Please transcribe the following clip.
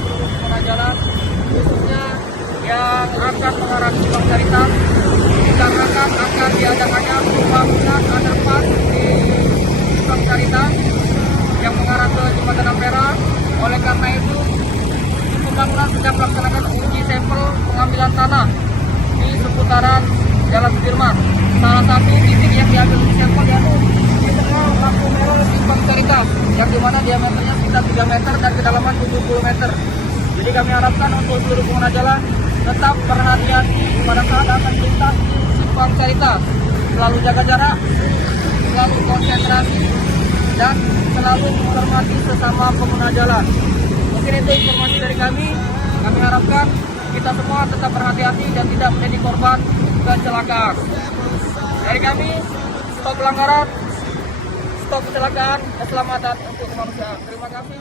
seluruh pengguna jalan, khususnya yang akan mengarah ke Simpang Carita, dikarenakan akan diadakannya pembangunan underpass di Simpang Carita yang mengarah ke Jembatan Ampera. Oleh karena itu, pembangunan sedang melaksanakan uji sampel pengambilan tanah di seputaran Jalan Sudirman. Salah satu titik yang diambil uji sampel yaitu di tengah lampu merah Simpang Carita, yang dimana diameternya sekitar 3 meter dan kedalaman 70 meter. Jadi kami harapkan untuk seluruh pengguna jalan tetap berhati-hati pada saat akan melintas di Simpang Carita, selalu jaga jarak, selalu konsentrasi, dan selalu menghormati sesama pengguna jalan. Mungkin itu informasi dari kami. Kami harapkan kita semua tetap berhati-hati dan tidak menjadi korban kecelakaan. Dari kami, stop pelanggaran, stop kecelakaan, keselamatan untuk kemanusiaan. Terima kasih.